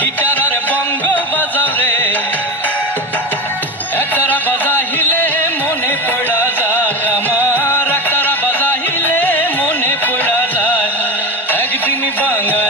Guitar আর বঙ্গ বাজাও রে একতারা বাজাহিলে মনে পড়া যায়, আমার একতারা বাজাহিলে মনে পড়া যায়। একদিন বাঙালি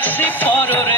প্যান্টার ম্যাক্সি